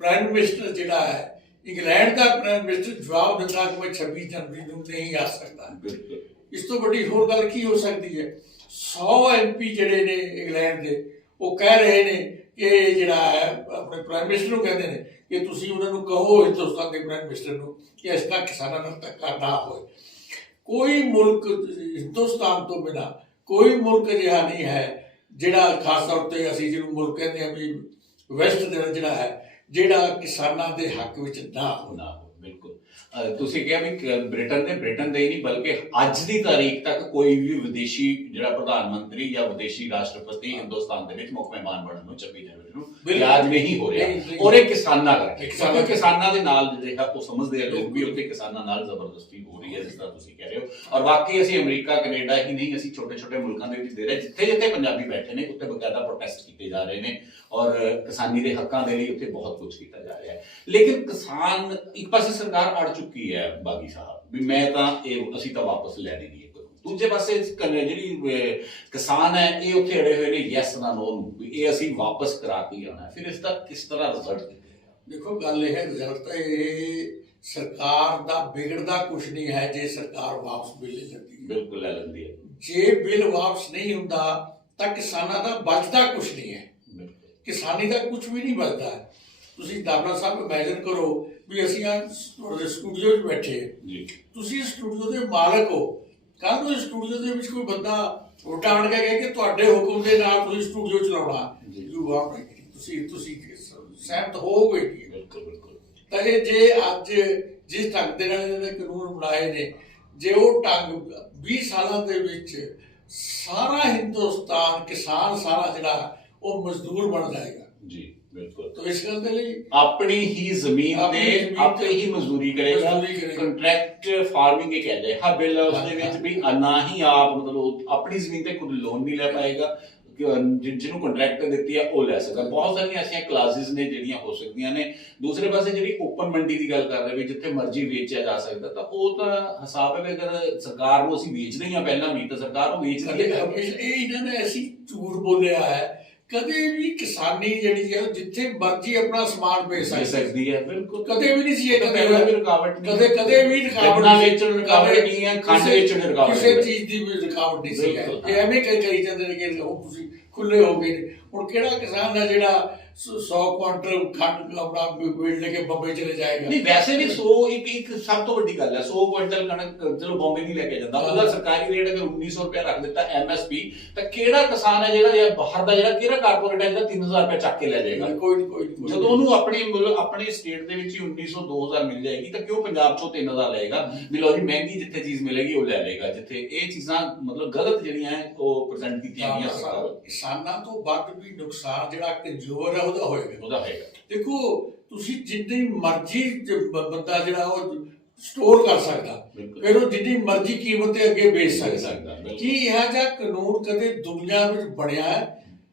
ਪ੍ਰਾਈਮ ਮਿਨਿਸਟਰ ਜਿਹੜਾ ਹੈ, ਇੰਗਲੈਂਡ ਦਾ ਪ੍ਰਾਈਮ ਮਿਨਿਸਟਰ ਜਵਾਬ ਦਿੰਦਾ ਕਿ ਮੈਂ 26 ਜਨਵਰੀ ਨੂੰ ਨਹੀਂ ਆ ਸਕਦਾ। ਇਸ ਤੋਂ ਵੱਡੀ ਹੋਰ ਗੱਲ ਕੀ ਹੋ ਸਕਦੀ ਹੈ? 100 MP ਜਿਹੜੇ ਨੇ ਇੰਗਲੈਂਡ ਦੇ, ਉਹ ਕਹਿ ਰਹੇ ਨੇ ਕਿ ਜਿਹੜਾ ਹੈ ਆਪਣੇ ਪ੍ਰਾਈਮ ਮਿਨਿਸਟਰ ਨੂੰ ਕਹਿੰਦੇ ਨੇ ਕਿ ਤੁਸੀਂ ਉਹਨਾਂ ਨੂੰ ਕਹੋ, ਹਿੰਦੁਸਤਾਨ ਦੇ ਪ੍ਰਾਈਮ ਮਿਨਿਸਟਰ ਨੂੰ, ਕਿ ਇਸ ਤਰ੍ਹਾਂ ਕਿਸਾਨਾਂ ਨਾਲ ਧੱਕਾ ਨਾ ਹੋਏ। ਕੋਈ ਮੁਲਕ ਹਿੰਦੁਸਤਾਨ ਤੋਂ ਬਿਨਾਂ ਕੋਈ ਮੁਲਕ ਅਜਿਹਾ ਨਹੀਂ ਹੈ ਜਿਹੜਾ, ਖਾਸ ਤੌਰ ਤੇ ਅਸੀਂ ਜਿਹਨੂੰ ਮੁਲਕ ਕਹਿੰਦੇ ਹਾਂ ਵੀ ਵੈਸਟ ਦੇ ਜਿਹੜਾ ਹੈ, ਜਿਹੜਾ ਕਿਸਾਨਾਂ ਦੇ ਹੱਕ ਵਿੱਚ ਨਾ ਹੋ। ਬਿਲਕੁਲ ਤੁਸੀਂ ਕਿਹਾ ਵੀ ਬ੍ਰਿਟਨ ਦੇ ਹੀ ਨਹੀਂ ਬਲਕਿ ਅੱਜ ਦੀ ਤਾਰੀਖ ਤੱਕ ਕੋਈ ਵੀ ਵਿਦੇਸ਼ੀ ਜਿਹੜਾ ਪ੍ਰਧਾਨ ਮੰਤਰੀ ਜਾਂ ਵਿਦੇਸ਼ੀ ਰਾਸ਼ਟਰਪਤੀ ਹਿੰਦੁਸਤਾਨ ਦੇ ਵਿੱਚ ਮੁੱਖ ਮਹਿਮਾਨ ਬਣਨ ਨੂੰ 26 ਜਨਵਰੀ ਨੂੰ ਯਾਦ ਨਹੀਂ ਹੋ ਰਿਹਾ, ਔਰ ਇਹ ਕਿਸਾਨਾਂ ਕਰਕੇ, ਕਿਸਾਨਾਂ ਦੇ ਨਾਲ ਜਿਹੜਾ ਉਹ ਸਮਝਦੇ ਆ ਲੋਕ ਵੀ ਉੱਥੇ ਕਿਸਾਨਾਂ ਨਾਲ ਜ਼ਬਰਦਸਤੀ ਹੋ ਰਹੀ ਹੈ, ਜਿਸ ਤਰ੍ਹਾਂ ਤੁਸੀਂ ਕਹਿ ਰਹੇ ਹੋ। ਔਰ ਵਾਕਈ ਅਸੀਂ ਅਮਰੀਕਾ, ਕੈਨੇਡਾ ਹੀ ਨਹੀਂ, ਅਸੀਂ ਛੋਟੇ ਛੋਟੇ ਮੁਲਕਾਂ ਦੇ ਵਿੱਚ ਦੇ ਰਹੇ, ਜਿੱਥੇ ਜਿੱਥੇ ਪੰਜਾਬੀ ਬੈਠੇ ਨੇ ਉੱਥੇ ਬਕਾਇਦਾ ਪ੍ਰੋਟੈਸਟ ਕੀਤੇ ਜਾ ਰਹੇ ਨੇ ਔਰ ਕਿਸਾਨੀ ਦੇ ਹੱਕਾਂ ਦੇ ਲਈ ਉੱਥੇ ਬਹੁਤ ਕੁਝ ਕੀਤਾ ਜਾ ਰਿਹਾ ਹੈ। ਲੇਕਿਨ ਕਿਸਾਨ ਇੱਕ ਪਾਸੇ ਸਰਕਾਰ ਅੜ ਚੁੱਕੀ ਹੈ ਬਾਗੀ ਸਾਹਿਬ ਵੀ ਮੈਂ ਤਾਂ ਇਹ ਅਸੀਂ ਤਾਂ ਵਾਪਸ ਲੈ ਲੈਣੀ ਹੈ, ਦੂਜੇ ਪਾਸੇ ਜਿਹੜੀ ਕਿਸਾਨ ਹੈ ਇਹ ਉੱਥੇ ਅੜੇ ਹੋਏ ਨੇ ਯੈਸ ਨਾ ਨੋ ਨੂੰ, ਇਹ ਅਸੀਂ ਵਾਪਸ ਕਰਾ ਕੇ ਆਉਣਾ। ਫਿਰ ਇਸ ਦਾ ਕਿਸ ਤਰ੍ਹਾਂ ਰਿਜ਼ਲਟ ਨਿਕਲੇਗਾ? ਦੇਖੋ, ਗੱਲ ਇਹ ਹੈ, ਰਿਜ਼ਲਟ ਤਾਂ ਇਹ ਸਰਕਾਰ ਦਾ ਵਿਗੜਦਾ ਕੁਝ ਨਹੀਂ ਹੈ ਜੇ ਸਰਕਾਰ ਵਾਪਸ ਬਿੱਲ ਲੈ ਲੈਂਦੀ ਹੈ। ਬਿਲਕੁਲ ਲੈ ਲੈਂਦੀ ਹੈ। ਜੇ ਬਿੱਲ ਵਾਪਸ ਨਹੀਂ ਹੁੰਦਾ ਤਾਂ ਕਿਸਾਨਾਂ ਦਾ ਬਚਦਾ ਕੁਝ ਨਹੀਂ ਹੈ, ਕਿਸਾਨੀ ਦਾ ਕੁਝ ਵੀ ਨਹੀਂ ਬਚਦਾ। ਤੁਸੀਂ ਦਾਬੜਾ ਸਾਹਿਬ ਇਮੈਜਿਨ ਕਰੋ ਵੀ ਅਸੀਂ ਸਟੂਡੀਓ 'ਚ ਬੈਠੇ, ਤੁਸੀਂ ਸਟੂਡੀਓ ਦੇ ਮਾਲਕ ਹੋ, ਕੱਲ ਨੂੰ ਸਟੂਡੀਓ ਦੇ ਵਿੱਚ ਕੋਈ ਬੰਦਾ ਉਲਟਾ ਆਣ ਕੇ ਕਹੇ ਕਿ ਤੁਹਾਡੇ ਹੁਕਮ ਦੇ ਨਾਲ ਤੁਸੀਂ ਸਟੂਡੀਓ ਚਲਾਉਣਾ, ਤੁਸੀਂ ਸਹਿਮਤ ਹੋਵੋਗੇ? ਬਿਲਕੁਲ। ਤਾਂ ਇਹ ਜੇ ਅੱਜ ਜਿਸ ਢੰਗ ਦੇ ਨਾਲ ਇਹਨਾਂ ਨੇ ਕਾਨੂੰਨ ਬਣਾਏ ਨੇ, ਜੇ ਉਹ ਢੰਗ 20 ਸਾਲਾਂ ਦੇ ਵਿੱਚ ਸਾਰਾ ਹਿੰਦੁਸਤਾਨ ਕਿਸਾਨ ਸਾਰਾ ਜਿਹੜਾ ਉਹ ਮਜ਼ਦੂਰ ਬਣ ਜਾਏਗਾ। ਜੀ ਬਿਲਕੁਲ। ਤਾਂ ਇਸ ਗੱਲ ਦੇ ਲਈ ਆਪਣੀ ਹੀ ਜ਼ਮੀਨ ਤੇ ਆਪੇ ਹੀ ਮਜ਼ਦੂਰੀ ਕਰੇਗਾ। ਕੰਟਰੈਕਟ ਫਾਰਮਿੰਗ ਇਹ ਕਹਿੰਦੇ ਹੈ ਬਿੱਲ, ਉਸਦੇ ਵਿੱਚ ਵੀ ਨਾ ਹੀ ਆਪ ਮਤਲਬ ਆਪਣੀ ਜ਼ਮੀਨ ਤੇ ਖੁਦ ਲੋਨ ਨਹੀਂ ਲੈ ਪਾਏਗਾ, ਜਿਹਨੂੰ ਕੰਟਰੈਕਟ ਦਿੱਤੀ ਹੈ ਉਹ ਲੈ ਸਕਦਾ। ਬਹੁਤ ਸਾਰੀਆਂ ਐਸੀਆਂ ਕਲਾਸਿਸ ਨੇ ਜਿਹੜੀਆਂ ਹੋ ਸਕਦੀਆਂ ਨੇ। ਦੂਸਰੇ ਪਾਸੇ ਜਿਹੜੀ ਓਪਨ ਮੰਡੀ ਦੀ ਗੱਲ ਕਰ ਰਹੇ ਵੀ ਜਿੱਥੇ ਮਰਜ਼ੀ ਵੇਚਿਆ ਜਾ ਸਕਦਾ, ਤਾਂ ਉਹ ਤਾਂ ਹਿਸਾਬ ਹੈ ਅਗਰ ਸਰਕਾਰ ਨੂੰ ਅਸੀਂ ਵੇਚ ਰਹੇ ਹਾਂ ਪਹਿਲਾਂ ਵੀ, ਤਾਂ ਸਰਕਾਰ ਉਹ ਵੇਚ ਰਹੀ ਹੈ। ਇਹ ਇਹਨਾਂ ਨੇ ਅਸੀਂ ਝੂਠ ਬੋਲਿਆ ਹੈ ਕਦੇ ਵੀ ਕਿਸਾਨੀ ਜਿਹੜੀ ਹੈ ਉਹ ਜਿੱਥੇ ਮਰਜ਼ੀ ਆਪਣਾ ਸਮਾਨ ਵੇਚ ਸਕਦੀ ਹੈ। ਬਿਲਕੁਲ ਕਦੇ ਵੀ ਨਹੀਂ ਸੀ ਇਹ ਕਦੇ ਵੀ ਰੁਕਾਵਟ ਨਹੀਂ, ਕਦੇ ਵੀ ਰੁਕਾਵਟ ਨਹੀਂ ਹੈ, ਖੰਡ ਵੇਚਣ ਦੀ ਰੁਕਾਵਟ ਕਿਸੇ ਚੀਜ਼ ਦੀ ਵੀ ਰੁਕਾਵਟ ਨਹੀਂ ਸੀ। ਇਹ ਐਵੇਂ ਕਹੀ ਜਾਂਦੇ ਨੇ ਕਿ ਉਹ ਤੁਸੀਂ ਖੁੱਲੇ ਹੋ ਗਏ। ਹੁਣ ਕਿਹੜਾ ਕਿਸਾਨ ਹੈ ਜਿਹੜਾ 100 ਕੁਆਂਟਲ ਖੰਡ ਆਪਣਾ ਵੇਚ ਲੈ ਕੇ ਬੰਬੇ ਚਲੇ ਜਾਏਗਾ? ਨਹੀਂ, ਵੈਸੇ ਵੀ 100 ਇੱਕ ਸਭ ਤੋਂ ਵੱਡੀ ਗੱਲ ਹੈ। 100 ਕੁਇੰਟਲ ਕਣਕ ਚਲੋ ਬੰਬੇ ਨਹੀਂ ਲੈ ਕੇ ਜਾਂਦਾ, ਉਹਦਾ ਸਰਕਾਰੀ ਰੇਟ ਅਗਰ 1900 ਰੁਪਏ ਰੱਖ ਦਿੱਤਾ MSP, ਤਾਂ ਕਿਹੜਾ ਕਿਸਾਨ ਹੈ ਜਿਹੜਾ ਬਾਹਰ ਦਾ, ਜਿਹੜਾ ਕਿਹੜਾ ਕਾਰਪੋਰੇਟ ਹੈ ਜਿਹੜਾ 3000 ਰੁਪਏ ਚੱਕ ਕੇ ਲੈ ਜਾਏਗਾ? ਕੋਈ ਨਹੀਂ। ਜਦੋਂ ਉਹਨੂੰ ਆਪਣੀ ਸਟੇਟ ਦੇ ਵਿੱਚ ਹੀ 1900 2000 ਮਿਲ ਜਾਏਗੀ, ਤਾਂ ਕਿਉਂ ਪੰਜਾਬ ਚੋਂ 3000 ਲਏਗਾ? ਵੀ ਲਓ ਜੀ, ਮਹਿੰਗੀ ਜਿੱਥੇ ਚੀਜ਼ ਮਿਲੇਗੀ ਉਹ ਲੈ ਲਏਗਾ। ਜਿੱਥੇ ਇਹ ਚੀਜ਼ਾਂ ਮਤਲਬ ਗਲਤ ਜਿਹੜੀਆਂ ਉਹ ਪ੍ਰੈਜ਼ੈਂਟ ਕੀਤੀਆਂ ਗਈਆਂ ਸਰਕਾਰ। ਕਿਸਾਨਾਂ ਤੋਂ ਵੱਧ ਵੀ ਨੁਕਸਾਨ ਜਿਹੜਾ ਕੰਜ਼ੂਮਰ ਹੈ ਉਹਦਾ ਹੋਏਗਾ। ਦੇਖੋ, ਤੁਸੀਂ ਜਿੰਨੀ ਮਰਜ਼ੀ ਬੰਦਾ ਜਿਹੜਾ ਉਹ ਸਟੋਰ ਕਰ ਸਕਦਾ, ਫਿਰ ਉਹ ਜਿੰਨੀ ਮਰਜ਼ੀ ਕੀਮਤ ਤੇ ਅੱਗੇ ਵੇਚ ਸਕਦਾ। ਕੀ ਇਹ ਜਿਹਾ ਕਾਨੂੰਨ ਕਦੇ ਦੁਨੀਆ ਵਿੱਚ ਬਣਿਆ ਹੈ?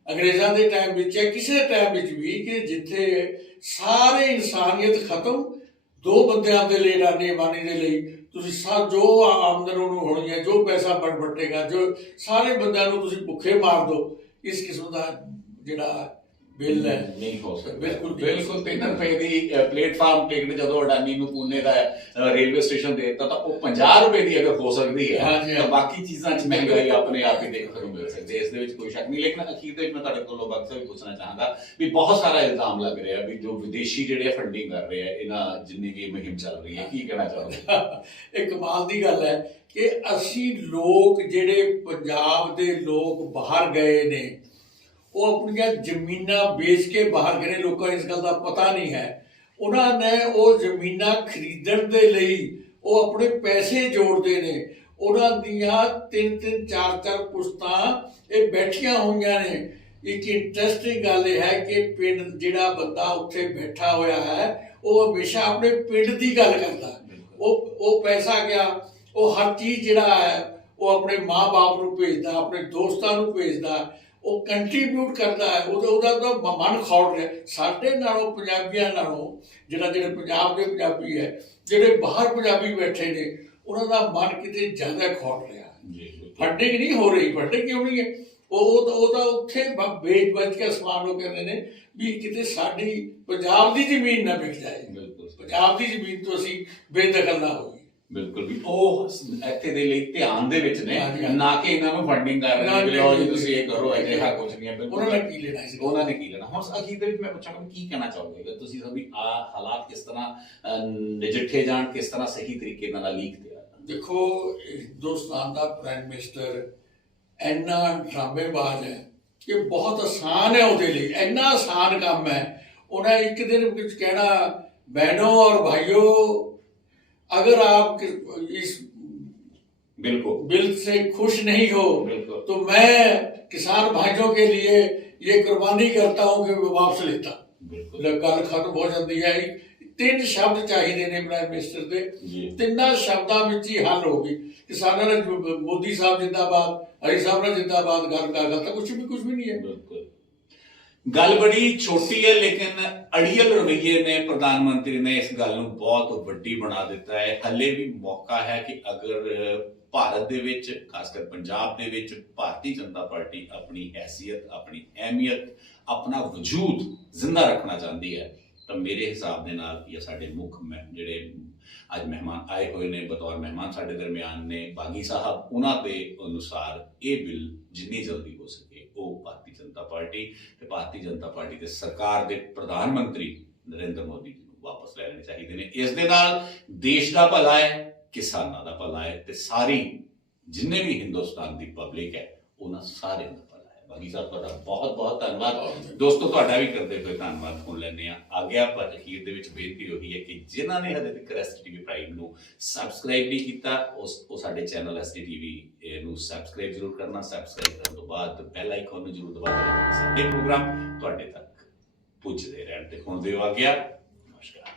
ਅੰਗਰੇਜ਼ਾਂ ਦੇ ਟਾਈਮ ਵਿੱਚ ਜਾਂ ਕਿਸੇ ਟਾਈਮ ਵਿੱਚ ਵੀ, ਕਿ ਜਿੱਥੇ ਸਾਰੇ ਇਨਸਾਨੀਅਤ ਖਤਮ, ਦੋ ਬੰਦਿਆਂ ਦੇ ਲਈ ਰਾਨੀ ਦੇ ਲਈ ਤੁਸੀਂ ਜੋ ਆਮਦਨ ਉਹਨੂੰ ਹੋਣੀ ਹੈ, ਜੋ ਪੈਸਾ ਵੱਟੇਗਾ, ਜੋ ਸਾਰੇ ਬੰਦਿਆਂ ਨੂੰ ਤੁਸੀਂ ਭੁੱਖੇ ਮਾਰ ਦਿਓ, ਇਸ ਕਿਸਮ ਦਾ ਜਿਹੜਾ ਬਿੱਲ ਹੈ ਨਹੀਂ ਹੋ ਸਕਦਾ। ਬਿਲਕੁਲ 3 ਰੁਪਏ ਦੀ ਪਲੇਟਫਾਰਮ ਟਿਕਟ ਜਦੋਂ ਅਡਾਨੀ ਨੂੰ ਪੂਨੇ ਦਾ ਰੇਲਵੇ ਸਟੇਸ਼ਨ ਦੇ ਦਿੱਤਾ, ਤਾਂ ਉਹ 50 ਰੁਪਏ ਦੀ ਅਗਰ ਹੋ ਸਕਦੀ ਹੈ, ਤਾਂ ਬਾਕੀ ਚੀਜ਼ਾਂ 'ਚ ਮਹਿੰਗਾਈ ਆਪਣੇ ਆਪ ਹੀ ਦੇਖਣ ਨੂੰ ਮਿਲ ਸਕਦੀ ਹੈ। ਇਸ ਦੇ ਵਿੱਚ ਕੋਈ ਸ਼ੱਕ ਨਹੀਂ। ਲੇਕਿਨ ਅਖੀਰ ਦੇ ਵਿੱਚ ਮੈਂ ਤੁਹਾਡੇ ਕੋਲੋਂ ਬਖਸ਼ ਵੀ ਪੁੱਛਣਾ ਚਾਹਾਂਗਾ ਵੀ ਬਹੁਤ ਸਾਰਾ ਇਲਜ਼ਾਮ ਲੱਗ ਰਿਹਾ ਵੀ ਜੋ ਵਿਦੇਸ਼ੀ ਜਿਹੜੇ ਫੰਡਿੰਗ ਕਰ ਰਹੇ ਆ ਇਹਨਾਂ ਜਿੰਨੀ ਵੀ ਮੁਹਿੰਮ ਚੱਲ ਰਹੀ ਹੈ, ਕੀ ਕਹਿਣਾ ਚਾਹੋਗੇ? ਇਹ ਕਮਾਲ ਦੀ ਗੱਲ ਹੈ ਕਿ ਅਸੀਂ ਲੋਕ ਜਿਹੜੇ ਪੰਜਾਬ ਦੇ ਲੋਕ ਬਾਹਰ ਗਏ ਨੇ, ਉਹ ਆਪਣੀਆਂ ਜ਼ਮੀਨਾਂ ਵੇਚ ਕੇ ਬਾਹਰ ਗਏ ਨੇ। ਲੋਕਾਂ ਨੂੰ ਇਸ ਗੱਲ ਦਾ ਪਤਾ ਨਹੀਂ ਹੈ। ਉਹਨਾਂ ਨੇ ਉਹ ਜ਼ਮੀਨਾਂ ਖਰੀਦਣ ਦੇ ਲਈ ਉਹ ਆਪਣੇ ਪੈਸੇ ਜੋੜਦੇ ਨੇ। ਉਹਨਾਂ ਦੀਆਂ 3-3 4-4 ਪੁਸ਼ਤਾਂ ਇਹ ਬੈਠੀਆਂ ਹੋਈਆਂ ਨੇ। ਇੱਕ ਇੰਟਰਸਟਿੰਗ ਗੱਲ ਇਹ ਹੈ ਕਿ ਪਿੰਡ ਜਿਹੜਾ ਬੰਦਾ ਉੱਥੇ ਬੈਠਾ ਹੋਇਆ ਹੈ, ਉਹ ਹਮੇਸ਼ਾ ਆਪਣੇ ਪਿੰਡ ਦੀ ਗੱਲ ਕਰਦਾ। ਉਹ ਪੈਸਾ ਗਿਆ, ਉਹ ਹਰ ਚੀਜ਼ ਜਿਹੜਾ ਹੈ ਉਹ ਆਪਣੇ ਮਾਂ-ਬਾਪ ਨੂੰ ਭੇਜਦਾ, ਆਪਣੇ ਦੋਸਤਾਂ ਨੂੰ ਭੇਜਦਾ, ਉਹ ਕੰਟਰੀਬਿਊਟ ਕਰਦਾ ਹੈ। ਉਹਦਾ ਤਾਂ ਮਨ ਖੌੜ ਰਿਹਾ। ਸਾਡੇ ਨਾਲੋਂ, ਪੰਜਾਬੀਆਂ ਨਾਲੋਂ, ਜਿਹੜੇ ਪੰਜਾਬ ਦੇ ਪੰਜਾਬੀ ਹੈ, ਜਿਹੜੇ ਬਾਹਰ ਪੰਜਾਬੀ ਬੈਠੇ ਨੇ, ਉਹਨਾਂ ਦਾ ਮਨ ਕਿਤੇ ਜ਼ਿਆਦਾ ਖੌੜ ਰਿਹਾ। ਫੰਡਿੰਗ ਨਹੀਂ ਹੋ ਰਹੀ। ਫੰਡਿੰਗ ਕਿਉਂ ਨਹੀਂ ਹੈ? ਉਹ ਤਾਂ ਉੱਥੇ ਵੇਚ ਕੇ ਸਮਾਨ ਉਹ ਕਹਿੰਦੇ ਨੇ ਵੀ ਕਿਤੇ ਸਾਡੀ ਪੰਜਾਬ ਦੀ ਜ਼ਮੀਨ ਨਾ ਵਿਕ ਜਾਏ, ਪੰਜਾਬ ਦੀ ਜ਼ਮੀਨ ਤੋਂ ਅਸੀਂ ਬੇਦਖਲ ਨਾ ਹੋਈਏ। ਬਿਲਕੁਲ ਵੀ ਉਹ ਇੱਥੇ ਦੇ ਲਈ ਧਿਆਨ ਦੇ ਵਿੱਚ ਨੇ, ਨਾ ਕਿ ਇਹਨਾਂ ਨੂੰ ਫੰਡਿੰਗ ਕਰ ਰਹੇ ਨੇ। ਲਓ ਜੀ ਤੁਸੀਂ ਇਹ ਕਰੋ, ਅਜਿਹਾ ਕੁਝ ਨਹੀਂ ਹੈ। ਬਿਲਕੁਲ ਉਹਨਾਂ ਨੇ ਕੀ ਲੈਣਾ। ਹੁਣ ਅਖੀਰ ਦੇ ਵਿੱਚ ਮੈਂ ਪੁੱਛਾਂਗਾ ਕੀ ਕਹਿਣਾ ਚਾਹੋਗੇ ਤੁਸੀਂ ਸਭੀ ਹਾਲਾਤ ਕਿਸ ਤਰ੍ਹਾਂ ਨਜਿੱਠੇ ਜਾਣ, ਕਿਸ ਤਰ੍ਹਾਂ ਸਹੀ ਤਰੀਕੇ ਨਾਲ ਲੀਕ ਤੇ ਆ? ਦੇਖੋ, ਹਿੰਦੁਸਤਾਨ ਦਾ ਪ੍ਰਾਈਮ ਮਿਨਿਸਟਰ ਇੰਨਾ ਡਰਾਮੇਬਾਜ਼ ਹੈ ਕਿ ਬਹੁਤ ਆਸਾਨ ਹੈ ਉਹਦੇ ਲਈ। ਇੰਨਾ ਆਸਾਨ ਕੰਮ ਹੈ। ਉਹਨਾਂ ਇੱਕ ਦਿਨ ਵਿੱਚ ਕਹਿਣਾ, बहनों और भाइयों, अगर आप इस बिल से खुश नहीं हो तो मैं किसान भाइयों के लिए ये कुर्बानी करता हूं कि मैं वापस लेता। गल खत्म हो जाती है। 3 शब्द चाहिए ने प्राइम मिनिस्टर के, 3 शब्दों में ही हल होगी। किसानों ने मोदी साहब जिंदाबाद, हरी साहब ने जिंदाबाद, गल करता कुछ भी नहीं है। ਗੱਲ ਬੜੀ ਛੋਟੀ ਹੈ, ਲੇਕਿਨ ਅੜੀਅਲ ਰਵੱਈਏ ਨੇ ਪ੍ਰਧਾਨ ਮੰਤਰੀ ਨੇ ਇਸ ਗੱਲ ਨੂੰ ਬਹੁਤ ਵੱਡੀ ਬਣਾ ਦਿੱਤਾ ਹੈ। ਹੱਲੇ ਵੀ ਮੌਕਾ ਹੈ ਕਿ ਅਗਰ ਭਾਰਤ ਦੇ ਵਿੱਚ, ਖਾਸ ਕਰ ਪੰਜਾਬ ਦੇ ਵਿੱਚ, ਭਾਰਤੀ ਜਨਤਾ ਪਾਰਟੀ ਆਪਣੀ ਹੈਸੀਅਤ, ਆਪਣੀ ਅਹਿਮੀਅਤ, ਆਪਣਾ ਵਜੂਦ ਜ਼ਿੰਦਾ ਰੱਖਣਾ ਚਾਹੁੰਦੀ ਹੈ, ਤਾਂ ਮੇਰੇ ਹਿਸਾਬ ਦੇ ਨਾਲ ਜਾਂ ਸਾਡੇ ਮੁੱਖ ਜਿਹੜੇ ਅੱਜ ਮਹਿਮਾਨ ਆਏ ਹੋਏ ਨੇ ਬਤੌਰ ਮਹਿਮਾਨ ਸਾਡੇ ਦਰਮਿਆਨ ਨੇ, ਬਾਗੀ ਸਾਹਿਬ, ਉਹਨਾਂ ਦੇ ਅਨੁਸਾਰ ਇਹ ਬਿੱਲ ਜਿੰਨੀ ਜਲਦੀ ਹੋ ਸਕੇ ਉਹ ਭਾਰਤੀ ਜਨਤਾ ਪਾਰਟੀ ਤੇ ਭਾਰਤੀ ਜਨਤਾ ਪਾਰਟੀ ਦੇ ਸਰਕਾਰ ਦੇ ਪ੍ਰਧਾਨ ਮੰਤਰੀ ਨਰਿੰਦਰ ਮੋਦੀ ਜੀ ਨੂੰ ਵਾਪਸ ਲੈ ਲੈਣੇ ਚਾਹੀਦੇ ਨੇ। ਇਸ ਦੇ ਨਾਲ ਦੇਸ਼ ਦਾ ਭਲਾ ਹੈ, ਕਿਸਾਨਾਂ ਦਾ ਭਲਾ ਹੈ ਤੇ ਸਾਰੀ ਜਿੰਨੇ ਵੀ ਹਿੰਦੁਸਤਾਨ ਦੀ ਪਬਲਿਕ ਹੈ ਉਹਨਾਂ ਸਾਰਿਆਂ ਦਾ ਭਲਾ ਹੈ। ਬਾਗੀ ਸਾਹਿਬ ਤੁਹਾਡਾ ਬਹੁਤ ਬਹੁਤ ਧੰਨਵਾਦ। ਦੋਸਤੋ ਤੁਹਾਡਾ ਵੀ ਕਰਦੇ ਹੋਏ ਧੰਨਵਾਦ ਹੁਣ ਲੈਂਦੇ ਆ ਆਗਿਆ। ਪਰ ਅਖੀਰ ਦੇ ਵਿੱਚ ਬੇਨਤੀ ਉਹੀ ਹੈ ਕਿ ਜਿਨ੍ਹਾਂ ਨੇ ਹਜੇ ਤੱਕ SDTV ਪ੍ਰਾਈਮ ਨੂੰ ਸਬਸਕ੍ਰਾਈਬ ਨਹੀਂ ਕੀਤਾ, ਉਹ ਸਾਡੇ ਚੈਨਲ SDTV ਨੂੰ ਸਬਸਕ੍ਰਾਈਬ ਜ਼ਰੂਰ ਕਰਨਾ। ਸਬਸਕ੍ਰਾਈਬ ਕਰਨ ਤੋਂ ਬਾਅਦ ਬੈਲ ਆਈਕਨ ਨੂੰ ਜ਼ਰੂਰ ਦਬਾ ਦੇਣਾ, ਸਾਡੇ ਪ੍ਰੋਗਰਾਮ ਤੁਹਾਡੇ ਤੱਕ ਪੁੱਜਦੇ ਰਹਿਣ। ਤੇ ਹੁਣ ਦਿਓ ਆਗਿਆ। ਨਮਸਕਾਰ।